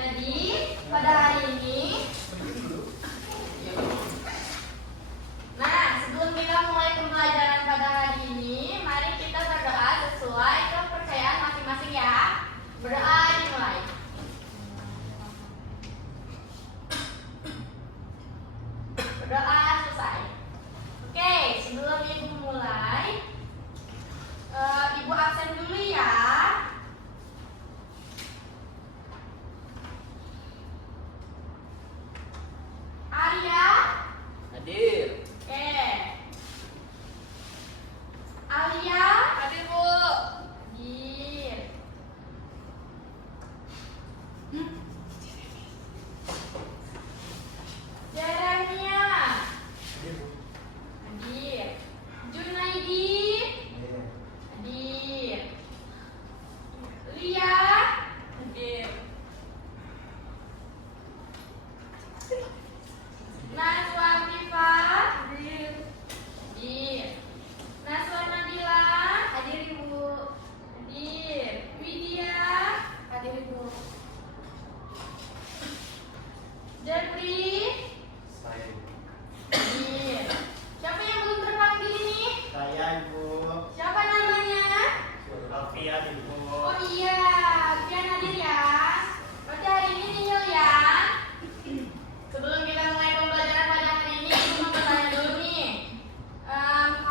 Jadi pada hari ini, sebelum kita mulai pembelajaran pada hari ini, mari kita berdoa sesuai kepercayaan masing-masing ya. Berdoa dimulai. Berdoa selesai. Oke, sebelum ibu mulai, ibu absen dulu ya. Arya hadir. Oke. Alia hadir Bu. Hadir. Jeremia hadir. Junaidi hadir. Lia hadir. Najwa Tifa hadir. Hadir. Najwa Nabila hadir Ibu. Hadir. Widya hadir Ibu. Jepri Saya. hadir. Siapa yang belum terpanggil ini? Saya Ibu. Siapa namanya? Alfian Ibu. Oh iya, Alfian hadir ya. Berarti hari ini nihil ya. Sebelum kita mulai pembelajaran pada hari ini, ibu mau bertanya dulu nih.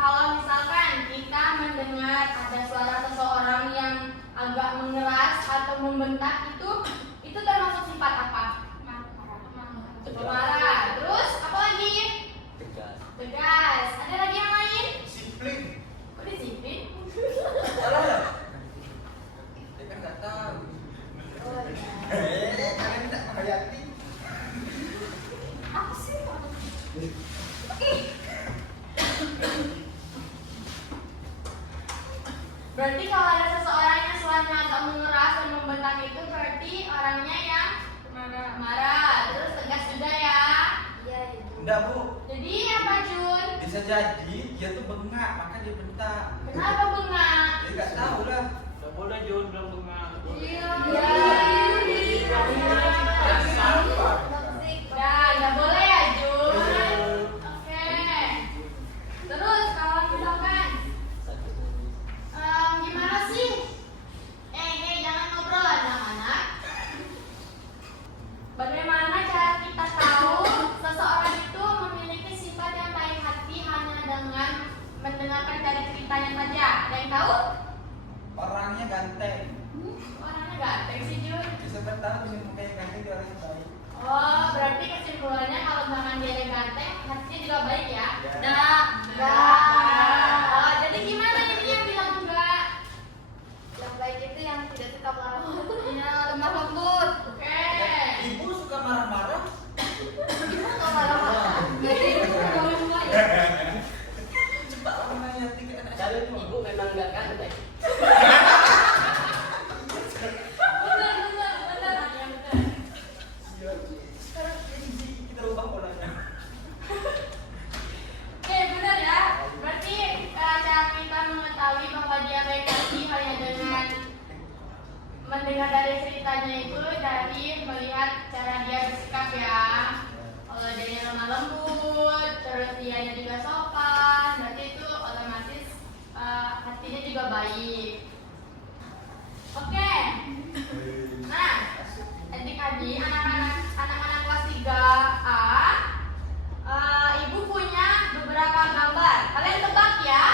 Kalau misalkan kita mendengar ada suara seseorang yang agak mengeras atau membentak itu termasuk sifat apa? Marah. Terus apa lagi? Tegas. Tegas. Ada lagi yang lain? Disiplin. Kok disiplin? Salah ya? Saya kan nggak tahu. Oh iya. Kalian tidak menghayati. Apa sih? Berarti kalau ada seseorang yang suaranya agak mengeras dan membentak itu berarti orangnya yang marah. Terus tegas juga ya. Iya, Ibu. Enggak Bu. Jadi apa Jun? Bisa jadi dia tuh bengak, maka dia bentak. Kenapa bengak? Dia nggak tahu lah. Nggak boleh Jun bilang bengak. Iya. Ya, nggak boleh ya Jun. Oke. Terus kalau misalkan gimana sih? Jangan ngobrol anak-anak. Bagaimana cara kita tahu seseorang itu memiliki sifat yang baik hati hanya dengan mendengarkan dari ceritanya saja? Ada yang tahu? Orangnya ganteng. Orangnya ganteng sih Jun. Bisa tahu bisa mukanya ganteng dia orang yang baik. Oh, berarti kesimpulannya kalau misalkan dia ganteng, hatinya juga baik ya? Ya. Oh, jadi gimana ini yang bilang enggak? Yang baik itu yang tidak suka marah. Iya, lemah lembut. Oke. Ibu suka marah-marah. Ibu nggak marah-marah. Jadi ibu nggak marah ya. Coba orang menghayati ke anak Kalau ibu memang nggak ganteng. Benar. Ya, benar. Iya. Sekarang ini kita ubah polanya. Oke, benar ya. Berarti cara kita mengetahui bahwa dia baik hati hanya dengan mendengar dari ceritanya itu dari melihat cara dia bersikap ya. Kalau dia lemah lembut, terus dia juga sopan, berarti itu otomatis hatinya juga baik. Oke. Nah, adik-adik, anak-anak kelas 3A, ibu punya beberapa gambar. Kalian tebak ya?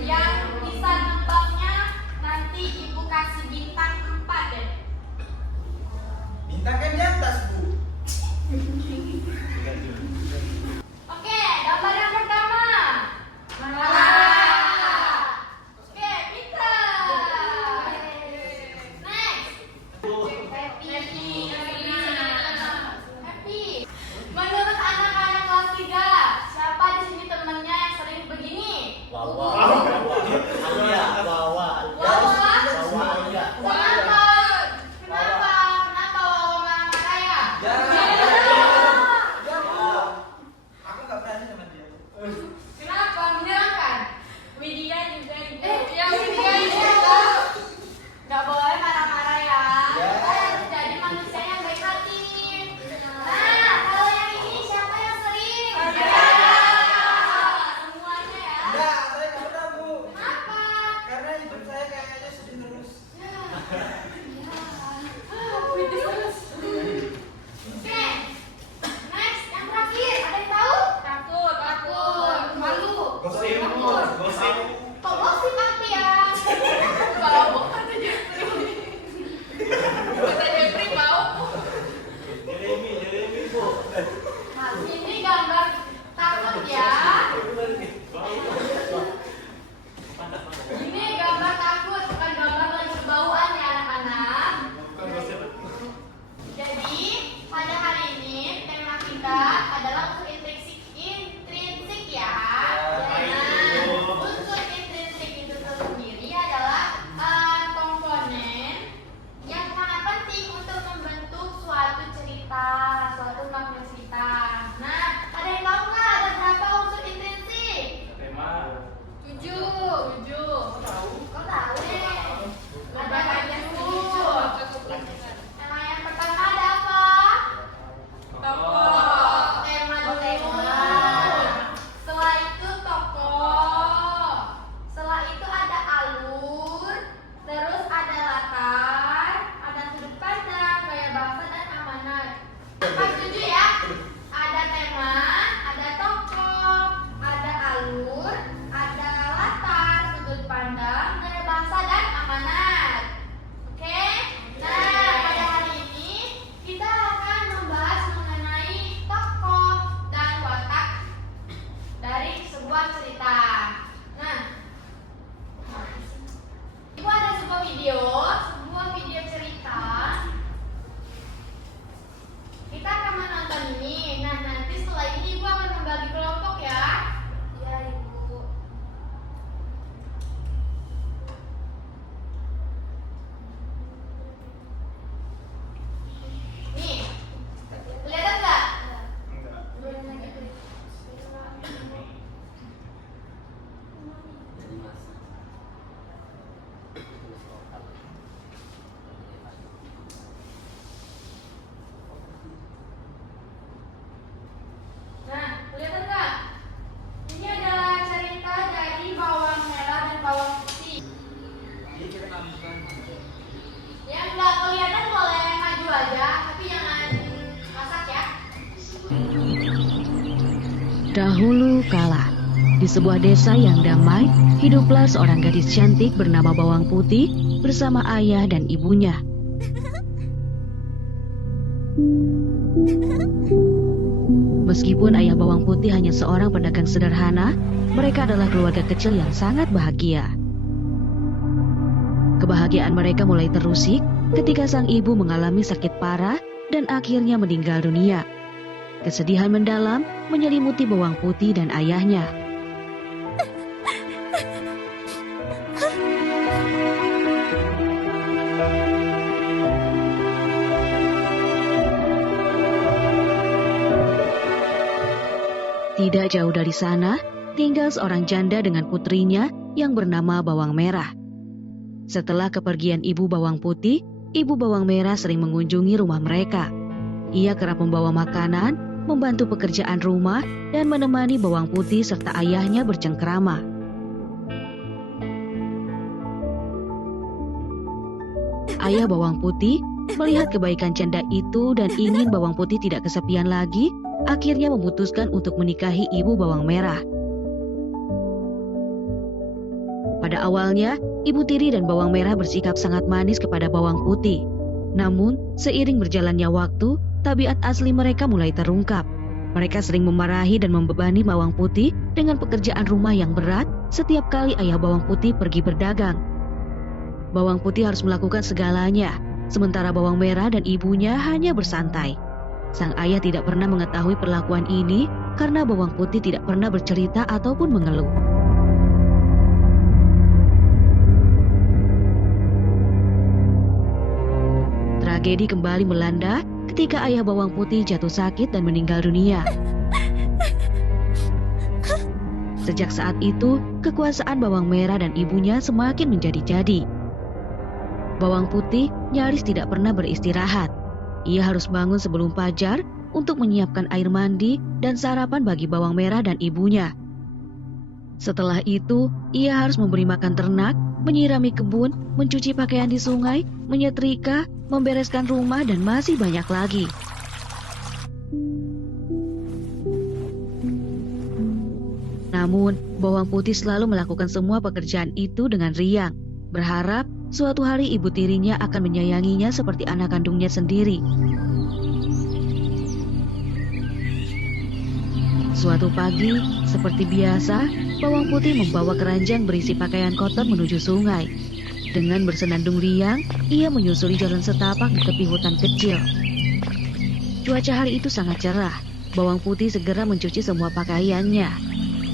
Yang bisa nebaknya nanti ibu kasih bintang 4 deh. Bintang kan di atas Bu. Oke, gambar yang pertama. Mana? Oke, pintar. Next. Dahulu kala, di sebuah desa yang damai, hiduplah seorang gadis cantik bernama Bawang Putih bersama ayah dan ibunya. Meskipun ayah Bawang Putih hanya seorang pedagang sederhana, mereka adalah keluarga kecil yang sangat bahagia. Kebahagiaan mereka mulai terusik ketika sang ibu mengalami sakit parah dan akhirnya meninggal dunia. Kesedihan mendalam menyelimuti Bawang Putih dan ayahnya. Tidak jauh dari sana, tinggal seorang janda dengan putrinya yang bernama Bawang Merah. Setelah kepergian ibu Bawang Putih, ibu Bawang Merah sering mengunjungi rumah mereka. Ia kerap membawa makanan, membantu pekerjaan rumah, dan menemani Bawang Putih serta ayahnya bercengkrama. Ayah Bawang Putih melihat kebaikan janda itu dan ingin Bawang Putih tidak kesepian lagi, akhirnya memutuskan untuk menikahi ibu Bawang Merah. Pada awalnya, Ibu Tiri dan Bawang Merah bersikap sangat manis kepada Bawang Putih. Namun, seiring berjalannya waktu, tabiat asli mereka mulai terungkap. Mereka sering memarahi dan membebani Bawang Putih dengan pekerjaan rumah yang berat setiap kali ayah Bawang Putih pergi berdagang. Bawang Putih harus melakukan segalanya, sementara Bawang Merah dan ibunya hanya bersantai. Sang ayah tidak pernah mengetahui perlakuan ini karena Bawang Putih tidak pernah bercerita ataupun mengeluh. Tragedi kembali melanda ketika ayah Bawang Putih jatuh sakit dan meninggal dunia. Sejak saat itu, kekuasaan Bawang Merah dan ibunya semakin menjadi-jadi. Bawang Putih nyaris tidak pernah beristirahat. Ia harus bangun sebelum fajar untuk menyiapkan air mandi dan sarapan bagi Bawang Merah dan ibunya. Setelah itu, ia harus memberi makan ternak, menyirami kebun, mencuci pakaian di sungai, menyetrika, membereskan rumah, dan masih banyak lagi. Namun, Bawang Putih selalu melakukan semua pekerjaan itu dengan riang, berharap suatu hari ibu tirinya akan menyayanginya seperti anak kandungnya sendiri. Suatu pagi, seperti biasa, Bawang Putih membawa keranjang berisi pakaian kotor menuju sungai. Dengan bersenandung riang, ia menyusuri jalan setapak di tepi hutan kecil. Cuaca hari itu sangat cerah. Bawang Putih segera mencuci semua pakaiannya.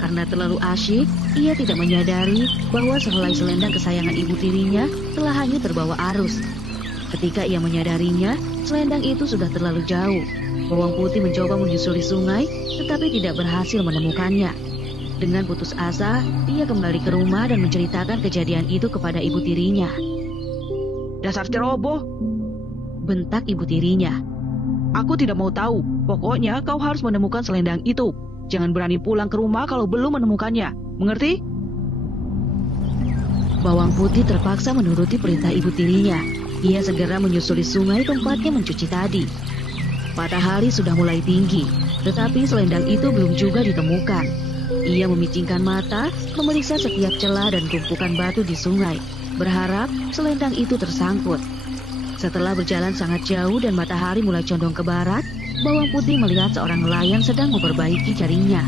Karena terlalu asyik, ia tidak menyadari bahwa sehelai selendang kesayangan ibu tirinya telah hanyut terbawa arus. Ketika ia menyadarinya, selendang itu sudah terlalu jauh. Bawang Putih mencoba menyusuri sungai, tetapi tidak berhasil menemukannya. Dengan putus asa, ia kembali ke rumah dan menceritakan kejadian itu kepada ibu tirinya. "Dasar ceroboh!" bentak ibu tirinya. "Aku tidak mau tahu. Pokoknya kau harus menemukan selendang itu. Jangan berani pulang ke rumah kalau belum menemukannya. Mengerti?" Bawang Putih terpaksa menuruti perintah ibu tirinya. Ia segera menyusuri sungai tempatnya mencuci tadi. Matahari sudah mulai tinggi, tetapi selendang itu belum juga ditemukan. Ia memicingkan mata, memeriksa setiap celah dan tumpukan batu di sungai, berharap selendang itu tersangkut. Setelah berjalan sangat jauh dan matahari mulai condong ke barat, Bawang Putih melihat seorang nelayan sedang memperbaiki jaringnya.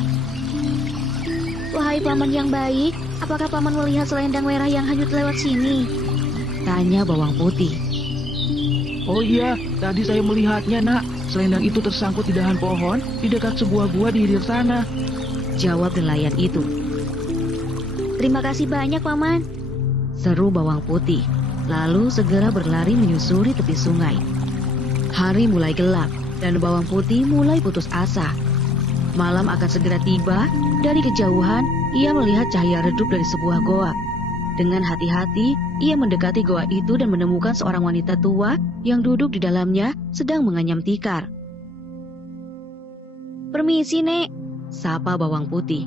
Wahai paman yang baik, apakah paman melihat selendang merah yang hanyut lewat sini? Tanya Bawang Putih. "Oh iya, tadi saya melihatnya, Nak. Selendang itu tersangkut di dahan pohon di dekat sebuah gua di hilir sana," jawab nelayan itu. Terima kasih banyak, paman, seru Bawang Putih, lalu segera berlari menyusuri tepi sungai. Hari mulai gelap dan Bawang Putih mulai putus asa. Malam akan segera tiba. Dari kejauhan, ia melihat cahaya redup dari sebuah goa. Dengan hati-hati, ia mendekati goa itu dan menemukan seorang wanita tua yang duduk di dalamnya sedang menganyam tikar. Permisi, Nek, sapa Bawang Putih.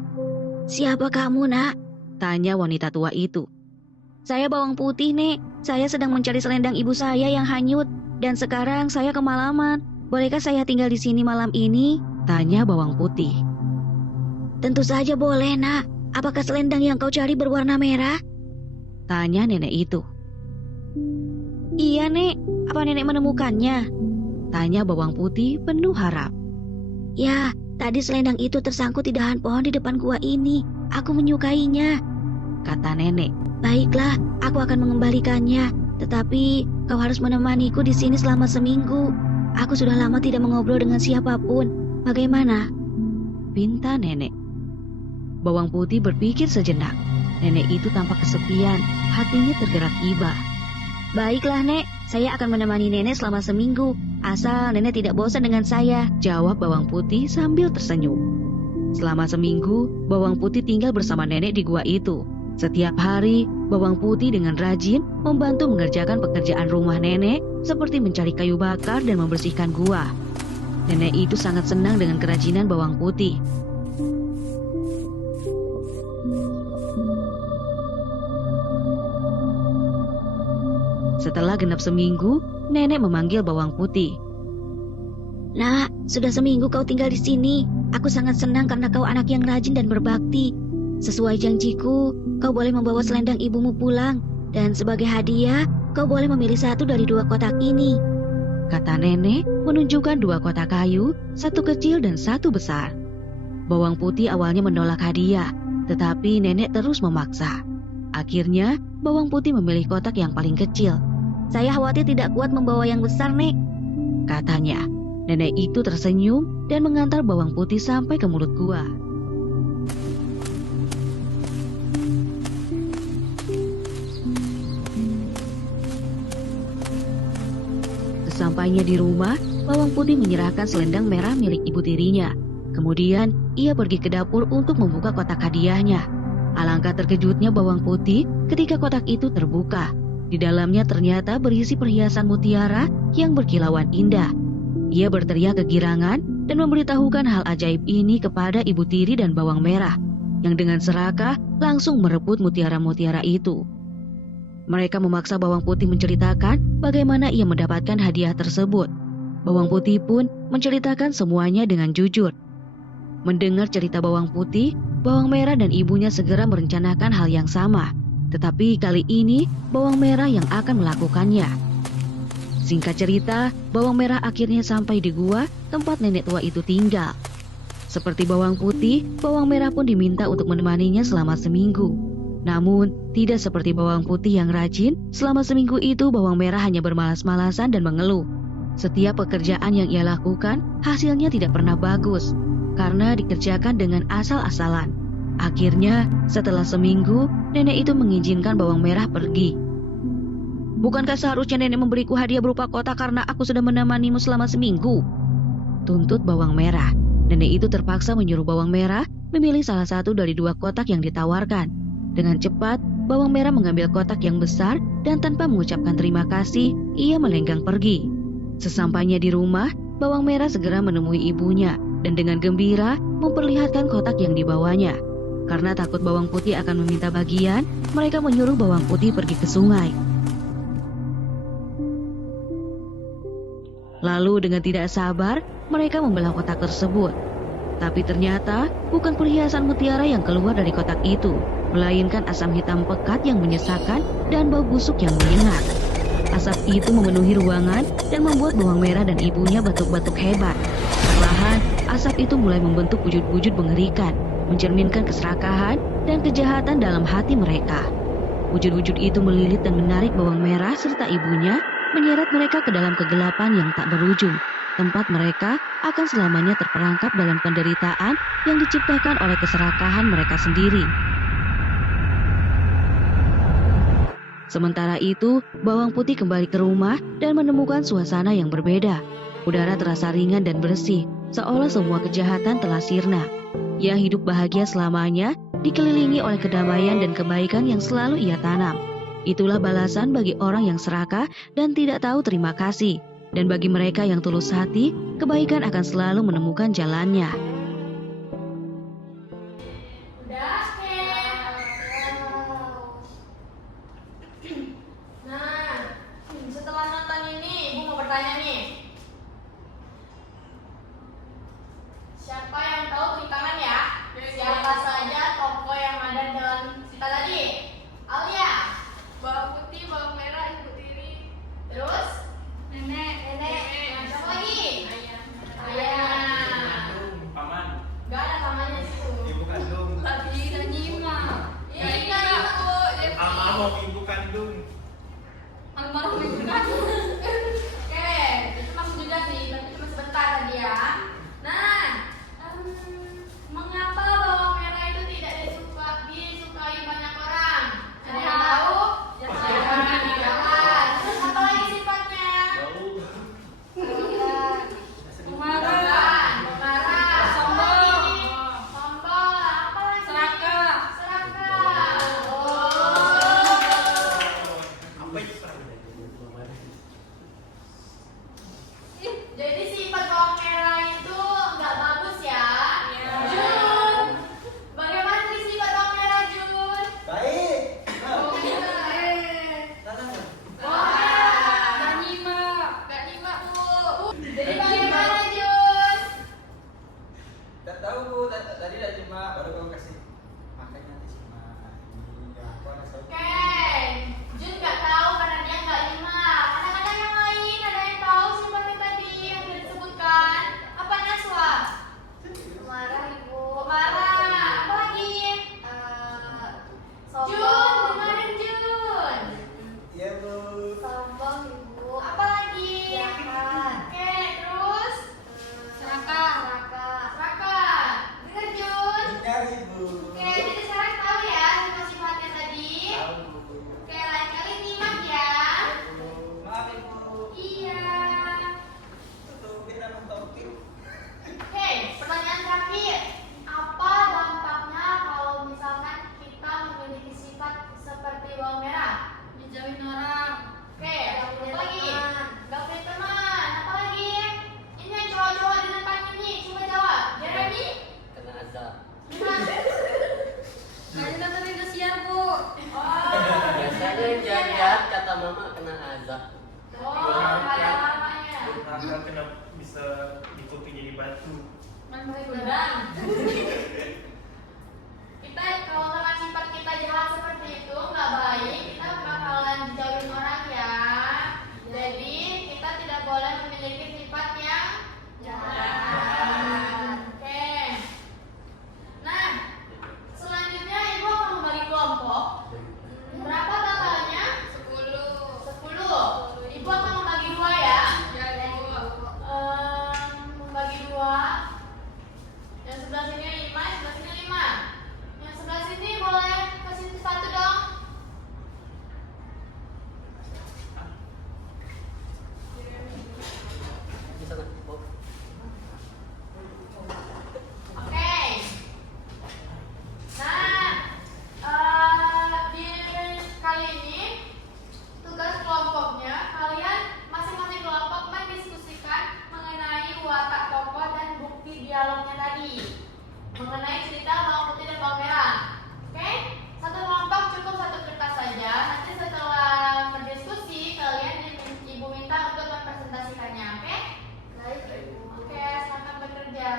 Siapa kamu, Nak? Tanya wanita tua itu. Saya Bawang Putih, Nek. Saya sedang mencari selendang ibu saya yang hanyut dan sekarang saya kemalaman. Bolehkah saya tinggal di sini malam ini? Tanya Bawang Putih. Tentu saja boleh, Nak. Apakah selendang yang kau cari berwarna merah? Tanya nenek itu. Iya, Nek. Apa nenek menemukannya? Tanya bawang putih penuh harap. Ya, tadi selendang itu tersangkut di dahan pohon di depan gua ini. Aku menyukainya. Kata nenek. Baiklah, aku akan mengembalikannya. Tetapi kau harus menemaniku di sini selama seminggu. Aku sudah lama tidak mengobrol dengan siapapun. Bagaimana? Pinta nenek. Bawang putih berpikir sejenak. Nenek itu tampak kesepian, hatinya tergerak iba. Baiklah, Nek. Saya akan menemani nenek selama seminggu. Asal nenek tidak bosan dengan saya. Jawab bawang putih sambil tersenyum. Selama seminggu, bawang putih tinggal bersama nenek di gua itu. Setiap hari, bawang putih dengan rajin membantu mengerjakan pekerjaan rumah nenek seperti mencari kayu bakar dan membersihkan gua. Nenek itu sangat senang dengan kerajinan bawang putih. Setelah genap seminggu, nenek memanggil bawang putih. Nak, sudah seminggu kau tinggal di sini. Aku sangat senang karena kau anak yang rajin dan berbakti. Sesuai janjiku, kau boleh membawa selendang ibumu pulang. Dan sebagai hadiah, kau boleh memilih satu dari 2 kotak ini. Kata nenek menunjukkan 2 kotak kayu, 1 kecil dan 1 besar. Bawang putih awalnya menolak hadiah, tetapi nenek terus memaksa. Akhirnya, bawang putih memilih kotak yang paling kecil. Saya khawatir tidak kuat membawa yang besar, Nek. Katanya. Nenek itu tersenyum dan mengantar bawang putih sampai ke mulut gua. Sesampainya di rumah, bawang putih menyerahkan selendang merah milik ibu tirinya. Kemudian, ia pergi ke dapur untuk membuka kotak hadiahnya. Alangkah terkejutnya bawang putih ketika kotak itu terbuka. Di dalamnya ternyata berisi perhiasan mutiara yang berkilauan indah. Ia berteriak kegirangan dan memberitahukan hal ajaib ini kepada ibu tiri dan bawang merah, yang dengan serakah langsung merebut mutiara-mutiara itu. Mereka memaksa bawang putih menceritakan bagaimana ia mendapatkan hadiah tersebut. Bawang putih pun menceritakan semuanya dengan jujur. Mendengar cerita bawang putih, bawang merah dan ibunya segera merencanakan hal yang sama. Tetapi kali ini bawang merah yang akan melakukannya. Singkat cerita, bawang merah akhirnya sampai di gua tempat nenek tua itu tinggal. Seperti bawang putih, bawang merah pun diminta untuk menemaninya selama seminggu. Namun, tidak seperti bawang putih yang rajin, selama seminggu itu bawang merah hanya bermalas-malasan dan mengeluh. Setiap pekerjaan yang ia lakukan, hasilnya tidak pernah bagus, karena dikerjakan dengan asal-asalan. Akhirnya, setelah seminggu, nenek itu mengizinkan bawang merah pergi. Bukankah seharusnya nenek memberiku hadiah berupa kotak karena aku sudah menemanimu selama seminggu? Tuntut bawang merah. Nenek itu terpaksa menyuruh bawang merah memilih salah satu dari 2 kotak yang ditawarkan. Dengan cepat, bawang merah mengambil kotak yang besar dan tanpa mengucapkan terima kasih, ia melenggang pergi. Sesampainya di rumah, bawang merah segera menemui ibunya dan dengan gembira memperlihatkan kotak yang dibawanya. Karena takut bawang putih akan meminta bagian, mereka menyuruh bawang putih pergi ke sungai. Lalu dengan tidak sabar, mereka membelah kotak tersebut. Tapi ternyata bukan perhiasan mutiara yang keluar dari kotak itu, melainkan asam hitam pekat yang menyesakkan dan bau busuk yang menyengat. Asap itu memenuhi ruangan dan membuat bawang merah dan ibunya batuk-batuk hebat. Perlahan, asap itu mulai membentuk wujud-wujud mengerikan, mencerminkan keserakahan dan kejahatan dalam hati mereka. Wujud-wujud itu melilit dan menarik bawang merah serta ibunya, menyeret mereka ke dalam kegelapan yang tak berujung, tempat mereka akan selamanya terperangkap dalam penderitaan yang diciptakan oleh keserakahan mereka sendiri. Sementara itu, bawang putih kembali ke rumah dan menemukan suasana yang berbeda. Udara terasa ringan dan bersih, seolah semua kejahatan telah sirna. Ia hidup bahagia selamanya, dikelilingi oleh kedamaian dan kebaikan yang selalu ia tanam. Itulah balasan bagi orang yang serakah dan tidak tahu terima kasih. Dan bagi mereka yang tulus hati, kebaikan akan selalu menemukan jalannya. Udah, Nah, setelah nonton ini, Ibu mau bertanya nih. Siapa yang tahu klik kanan ya? Siapa Sedang. Kita kalau sama sifat kita jahat seperti itu nggak baik, kita bakalan dijauhin orang ya. Jadi kita tidak boleh memiliki sifat yang jahat. Oke. Nah, selanjutnya ibu akan membagi kelompok. Berapa totalnya? 10. Ibu akan membagi dua ya. Membagi dua. Yang sebelah sini 5, yang sebelah sini 5. Yang sebelah sini boleh kasih 1 dong. Oke. Nah, di kali ini tugas kelompoknya kalian masing-masing kelompok mendiskusikan mengenai watak tokoh dan bukti dialognya tadi, mengenai cerita bawang putih dan bawang merah. Oke, satu kelompok cukup 1 kertas saja. Nanti setelah berdiskusi kalian ibu minta untuk mempresentasikannya. Oke? Baik. Oke, selamat bekerja.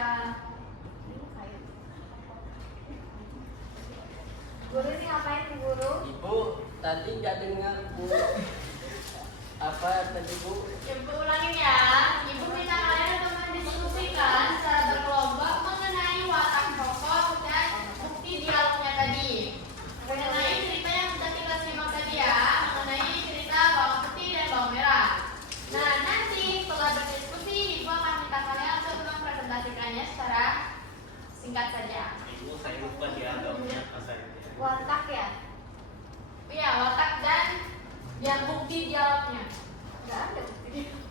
Guru ini ngapain Bu Guru? Ibu tadi nggak dengar Bu. Apa tadi Bu? Ibu ulangin ya. Ibu minta kalian untuk mendiskusikan secara berkelompok mengenai watak tokoh dan bukti dialognya tadi. Mengenai cerita yang sudah kita simak tadi ya, mengenai cerita bawang putih dan bawang merah. Nah, nanti setelah berdiskusi, Ibu akan minta kalian untuk mempresentasikannya secara singkat saja. Ibu saya lupa dialognya apa saja. Watak ya? Iya, watak dan yang bukti dialognya. Enggak ada bukti dialog.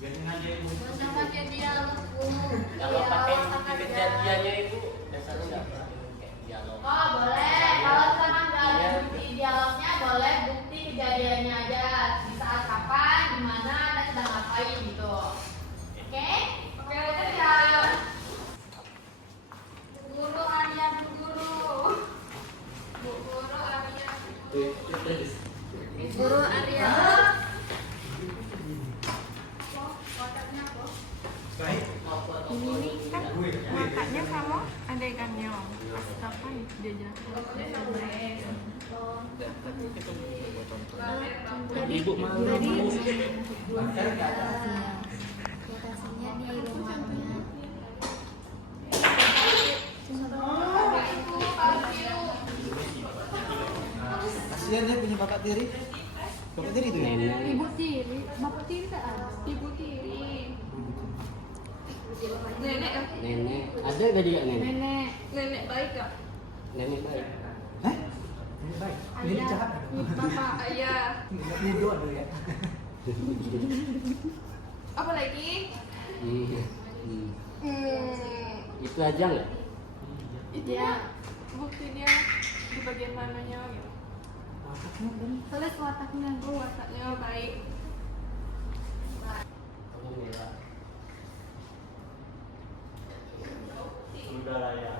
Biarin aja ibu. Jangan pakai dialog, Bu. Kalau Iya, pakai watak bukti aja. kejadiannya Ibu dasarnya nggak pernah kayak dialog. Oh, boleh. Kalau sekarang nggak ada bukti dialognya, boleh bukti kejadiannya aja. Di saat kapan, di mana, dan sedang ngapain gitu. Oke? Oke, kerja. Bu Guru Arya, Bu Guru. Bu Guru Arya, Bu Guru. Guru Arya. Wataknya apa? Baik. Ini kan wataknya sama adegannya. Kapan dia jelaskan? Ibu mau. Lokasinya di rumahnya. Kasihan dia punya bapak tiri. Bapak tiri itu ya? Ibu tiri, bapak tiri tak ada. Ibu tiri. Nenek kan? Nenek, ada gak juga nenek? Nenek, nenek baik kak. Nenek baik. Hah? Ini baik. Ini jahat. Bapak ayah. Ini dua dulu ya. Apa lagi? Itu aja nggak? Itu ya. Bukti dia di bagian mananya gitu. Tulis wataknya, wataknya baik. Sudah lah ya.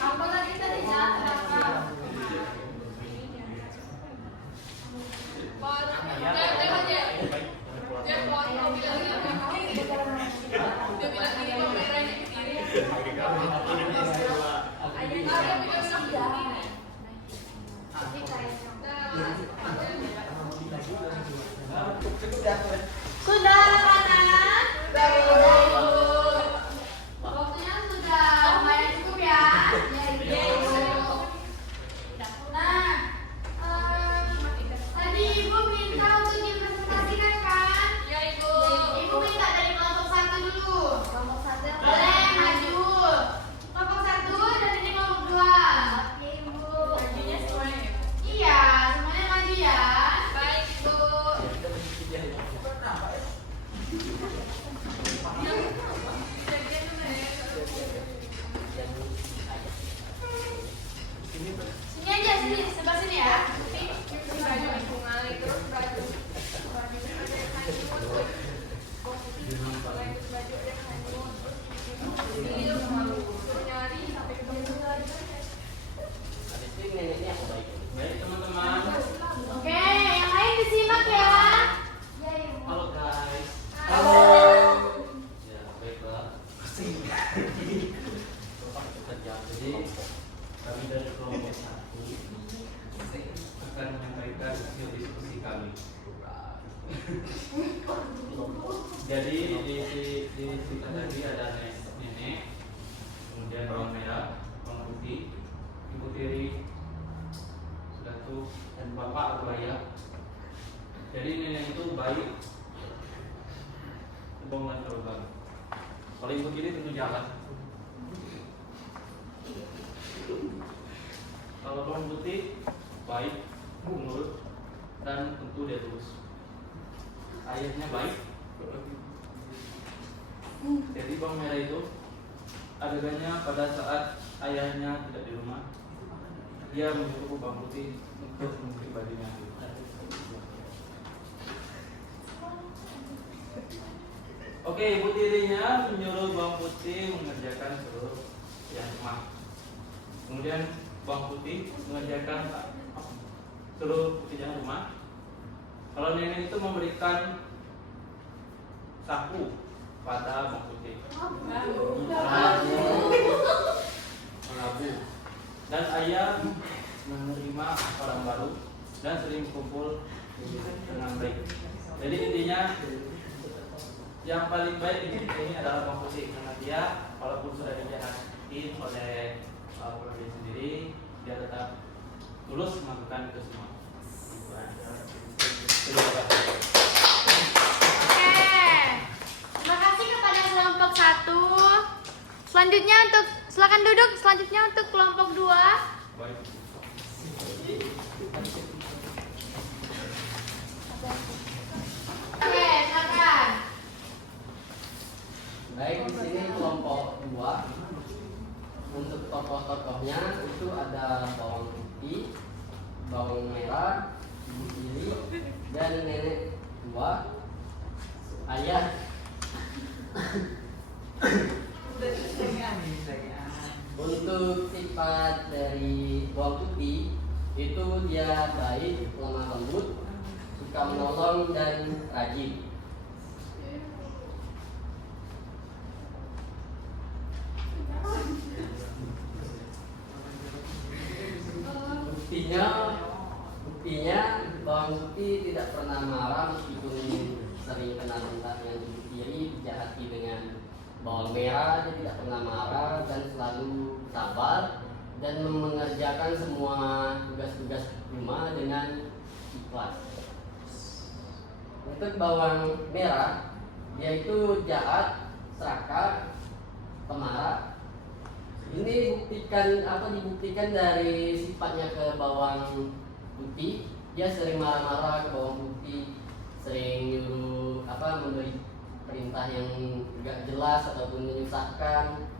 Apa lagi tadi ya? Kenapa? Sudah anak-anak? Waktunya sudah lumayan cukup ya. Nah, tadi Ibu minta untuk dipresentasikan kan? Ya ibu. Ibu minta dari kelompok 1 dulu. Kelompok 1 boleh maju. Kelompok 1 dan ini kelompok 2. Oke Ibu. Majunya semuanya. Iya, semuanya maju ya. Baik ibu. Jadi di cerita tadi ada nenek, kemudian bawang merah, bawang putih, ibu tiri, sudah tuh, dan bapak atau ayah. Jadi nenek itu baik, kebohongan terbang. Kalau ibu tiri tentu jahat. Kalau bawang putih baik, nurut, dan tentu dia tulus. Ayahnya baik. Jadi bawang merah itu adegannya pada saat ayahnya tidak di rumah, dia menyuruh bawang putih untuk membeli bajunya. Oke, ibu tirinya menyuruh bawang putih mengerjakan seluruh yang rumah. Kemudian bawang putih mengerjakan seluruh pekerjaan rumah. Kalau nenek itu memberikan sapu pada bawang putih, melabu, dan ayah menerima orang baru dan sering kumpul dengan baik. Jadi intinya yang paling baik di ini adalah bawang putih, karena dia walaupun sudah dijahatin oleh keluarga sendiri, dia tetap tulus melakukan itu semua. Terima kasih. Terima kasih kepada kelompok 1. Selanjutnya silakan duduk. Selanjutnya untuk kelompok 2. Baik. Oke, silakan. Baik, di sini kelompok 2. Untuk tokoh-tokohnya itu ada bawang putih, bawang merah, ibu tiri, dan nenek tua, ayah. Untuk sifat dari bawang putih itu dia baik, lemah lembut, suka menolong dan rajin. Buktinya bawang putih tidak pernah marah meskipun sering kena bentaknya ibu tiri, dijahati dengan bawang merah. Dia tidak pernah marah dan selalu sabar dan mengerjakan semua tugas-tugas rumah dengan ikhlas. Untuk bawang merah, dia itu jahat, serakah, pemarah. Ini dibuktikan dari sifatnya ke bawang putih. Dia sering marah-marah ke bawang putih, sering nyuruh memberi perintah yang tidak jelas ataupun menyusahkan,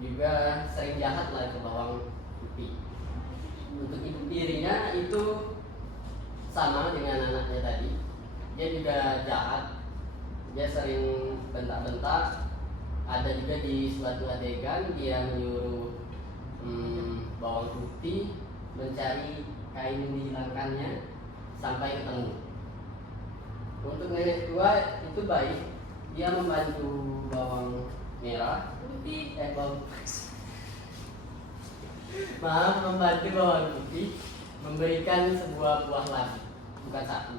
juga sering jahat lah ke bawang putih. Untuk ibu tirinya itu sama dengan anaknya tadi, dia juga jahat, dia sering bentak-bentak. Ada juga di suatu adegan dia menyuruh bawang putih mencari kain yang dihilangkannya sampai ketemu. Untuk nenek tua itu baik, dia membantu bawang merah, membantu bawang putih memberikan sebuah buah lagi, bukan satu.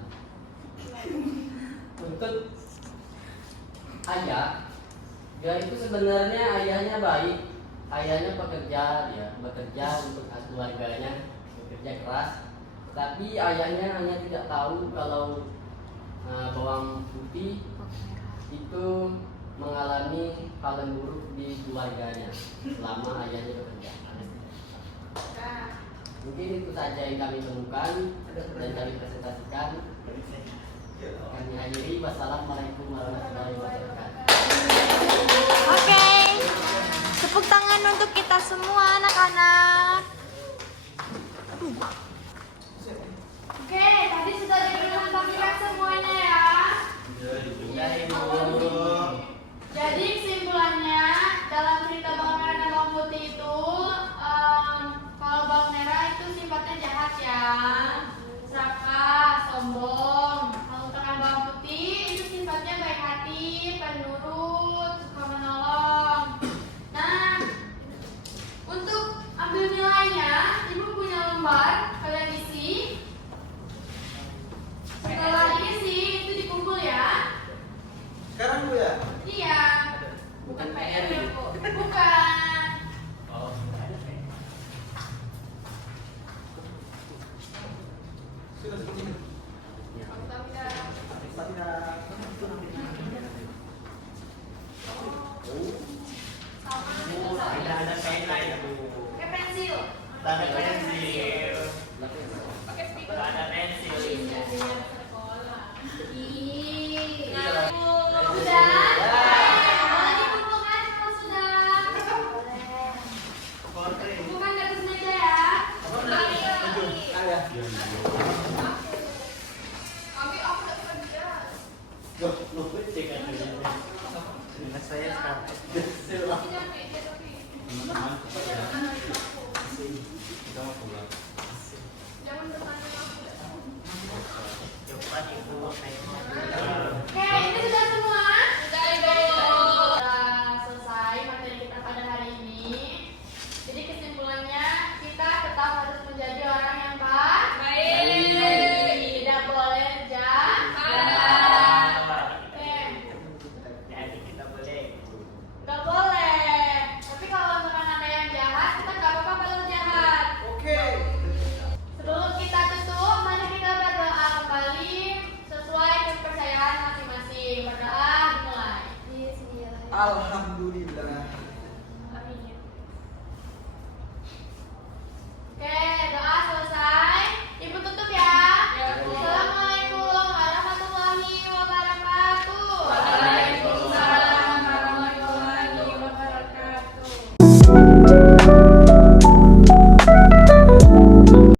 Untuk ayah, dia itu sebenarnya ayahnya baik, ayahnya pekerja, dia bekerja untuk keluarganya, bekerja keras. Tapi ayahnya hanya tidak tahu kalau bawang putih itu mengalami hal yang buruk di keluarganya selama ayahnya bekerja. Mungkin itu saja yang kami temukan dan kami presentasikan. Kami akhiri. Wassalamualaikum warahmatullahi wabarakatuh. Oke. Tepuk tangan untuk kita semua anak-anak. Oke, tadi sudah dipresentasikan semuanya ya. Jadi kesimpulannya dalam cerita bawang merah dan bawang putih itu, kalau bawang merah itu sifatnya jahat ya, serakah, sombong. Kalau untuk bawang putih itu sifatnya baik hati, penurut, suka menolong. Nah, untuk ambil nilai Sudah? Boleh dikumpulkan kalau sudah. Kumpulkan di atas meja ya. Kami aku udah kerja. Saya sekarang. Teman-teman, kita mau pulang. Jangan bertanya aku. Coba ibu Oke, ini sudah semua? Sudah, Ibu. Sudah selesai materi kita pada hari ini. Jadi kesimpulannya, kita tetap harus menjadi orang yang baik. Tidak boleh jahat. Oke, Jadi kita boleh. nggak boleh. Tapi kalau misalkan ada yang jahat, kita nggak apa-apa balas jahat. Oke. Sebelum kita tutup, mari kita berdoa kembali sesuai kepercayaan masing-masing. Berdoa dimulai. Alhamdulillah.